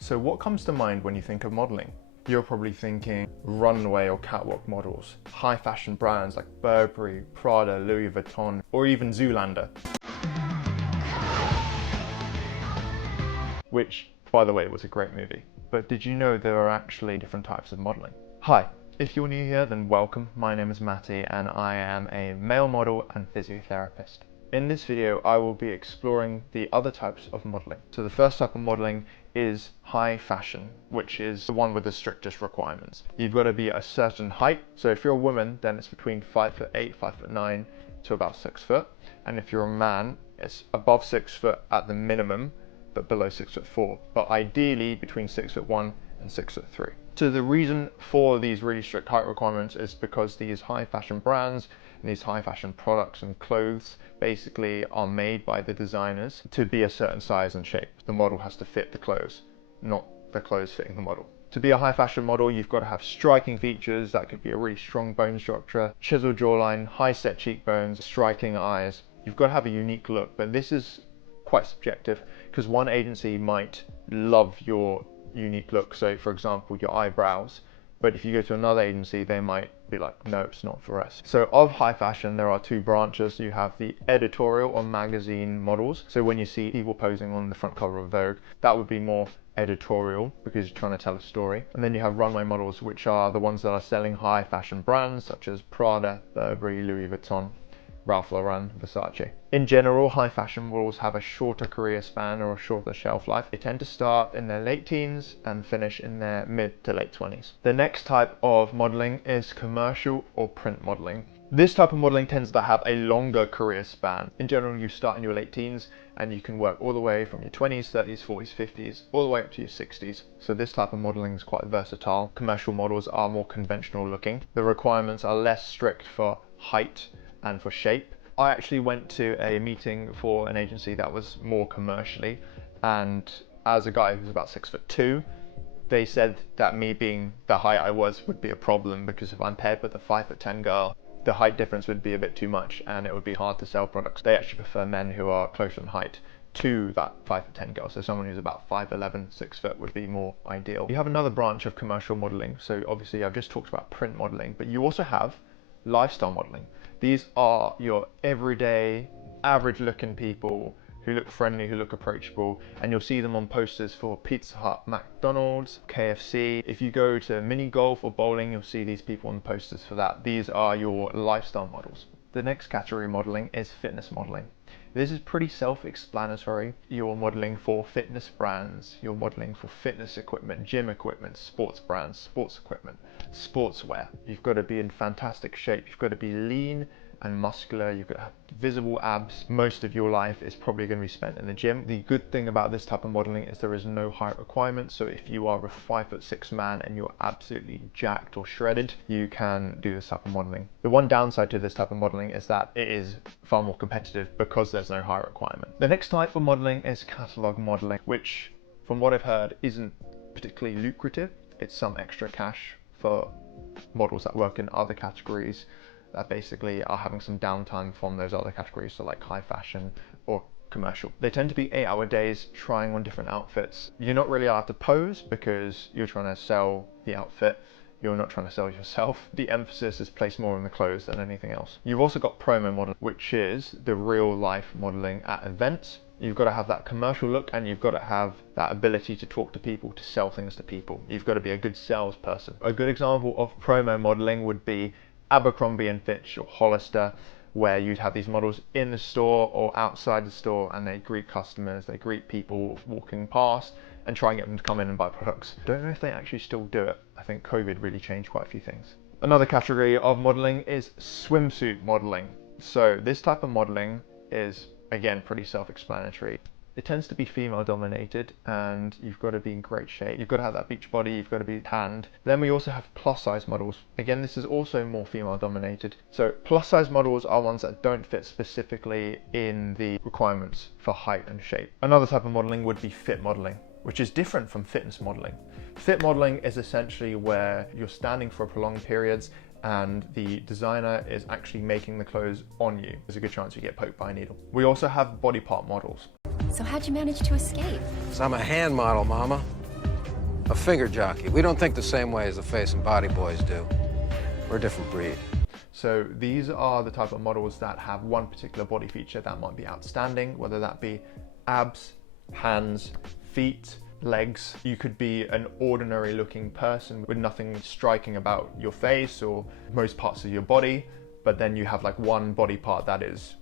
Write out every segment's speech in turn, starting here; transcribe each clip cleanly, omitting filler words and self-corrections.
So what comes to mind when you think of modelling? You're probably thinking runway or catwalk models, high fashion brands like Burberry, Prada, Louis Vuitton, or even Zoolander. Which, by the way, was a great movie. But did you know there are actually different types of modelling? Hi, if you're new here, then welcome. My name is Matty and I am a male model and physiotherapist. In this video, I will be exploring the other types of modelling. So the first type of modelling is high fashion, which is the one with the strictest requirements. You've got to be a certain height. So if you're a woman, then it's between 5'8", 5'9" to about 6 foot. And if you're a man, it's above 6 foot at the minimum, but below 6'4", but ideally between 6'1" and 6'3". So the reason for these really strict height requirements is because these high fashion brands and these high fashion products and clothes basically are made by the designers to be a certain size and shape. The model has to fit the clothes, not the clothes fitting the model. To be a high fashion model, you've got to have striking features. That could be a really strong bone structure, chiseled jawline, high set cheekbones, striking eyes. You've got to have a unique look, but this is quite subjective because one agency might love your unique look, so for example your eyebrows, but if you go to another agency they might be like, no, it's not for us. So of high fashion there are two branches. You have the editorial or magazine models, so when you see people posing on the front cover of Vogue, that would be more editorial because you're trying to tell a story. And then you have runway models, which are the ones that are selling high fashion brands such as Prada, Burberry, Louis Vuitton, Ralph Lauren, Versace. In general, high fashion models have a shorter career span or a shorter shelf life. They tend to start in their late teens and finish in their mid to late 20s. The next type of modeling is commercial or print modeling. This type of modeling tends to have a longer career span. In general, you start in your late teens and you can work all the way from your 20s, 30s, 40s, 50s, all the way up to your 60s. So this type of modeling is quite versatile. Commercial models are more conventional looking. The requirements are less strict for height and for shape. I actually went to a meeting for an agency that was more commercially, and as a guy who's about 6'2", they said that me being the height I was would be a problem because if I'm paired with a 5'10" girl, the height difference would be a bit too much and it would be hard to sell products. They actually prefer men who are closer in height to that 5'10" girl, so someone who's about 5'11", 6 foot would be more ideal. You have another branch of commercial modeling, so obviously I've just talked about print modeling, but you also have lifestyle modeling. These are your everyday, average looking people who look friendly, who look approachable, and you'll see them on posters for Pizza Hut, McDonald's, KFC. If you go to mini golf or bowling, you'll see these people on posters for that. These are your lifestyle models. The next category modeling is fitness modeling. This is pretty self-explanatory. You're modeling for fitness brands, you're modeling for fitness equipment, gym equipment, sports brands, sports equipment, sportswear. You've got to be in fantastic shape, you've got to be lean and muscular, you've got to have visible abs. Most of your life is probably going to be spent in the gym. The good thing about this type of modeling is there is no height requirement, so if you are a 5'6" man and you're absolutely jacked or shredded, you can do this type of modeling. The one downside to this type of modeling is that it is far more competitive because there's no height requirement. The next type of modeling is catalog modeling, which from what I've heard isn't particularly lucrative. It's some extra cash for models that work in other categories that basically are having some downtime from those other categories, so like high fashion or commercial. They tend to be 8-hour days trying on different outfits. You're not really allowed to pose because you're trying to sell the outfit. You're not trying to sell yourself. The emphasis is placed more on the clothes than anything else. You've also got promo modeling, which is the real life modeling at events. You've got to have that commercial look and you've got to have that ability to talk to people, to sell things to people. You've got to be a good salesperson. A good example of promo modeling would be Abercrombie & Fitch or Hollister, where you'd have these models in the store or outside the store and they greet customers, they greet people walking past and try and get them to come in and buy products. Don't know if they actually still do it. I think COVID really changed quite a few things. Another category of modeling is swimsuit modeling. So this type of modeling is, again, pretty self-explanatory. It tends to be female dominated and you've got to be in great shape. You've got to have that beach body, you've got to be tanned. Then we also have plus size models. Again, this is also more female dominated. So plus size models are ones that don't fit specifically in the requirements for height and shape. Another type of modeling would be fit modeling, which is different from fitness modeling. Fit modeling is essentially where you're standing for prolonged periods and the designer is actually making the clothes on you. There's a good chance you get poked by a needle. We also have body part models. So how'd you manage to escape? So I'm a hand model, Mama. A figure jockey. We don't think the same way as the face and body boys do. We're a different breed. So these are the type of models that have one particular body feature that might be outstanding, whether that be abs, hands, feet, legs. You could be an ordinary looking person with nothing striking about your face or most parts of your body, but then you have like one body part that is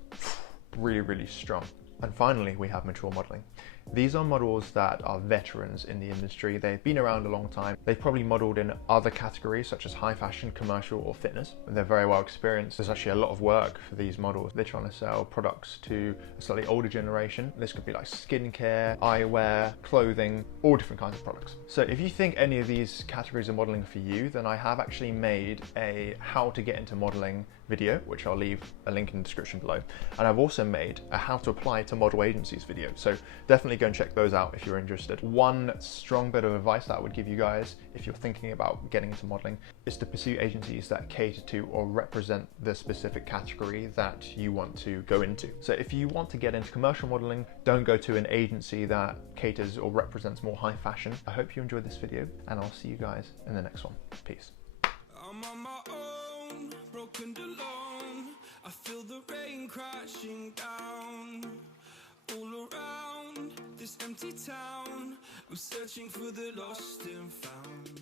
really, really strong. And finally, we have mature modeling. These are models that are veterans in the industry. They've been around a long time. They've probably modeled in other categories such as high fashion, commercial, or fitness. They're very well experienced. There's actually a lot of work for these models. They're trying to sell products to a slightly older generation. This could be like skincare, eyewear, clothing, all different kinds of products. So if you think any of these categories are modeling for you, then I have actually made a how to get into modeling video, which I'll leave a link in the description below. And I've also made a how to apply to model agencies video. So definitely go and check those out if you're interested. One strong bit of advice that I would give you guys if you're thinking about getting into modeling is to pursue agencies that cater to or represent the specific category that you want to go into. So if you want to get into commercial modeling, don't go to an agency that caters or represents more high fashion. I hope you enjoyed this video, and I'll see you guys in the next one. Peace. I'm on my own, broken alone. I feel the rain crashing down all around this empty town. I'm searching for the lost and found.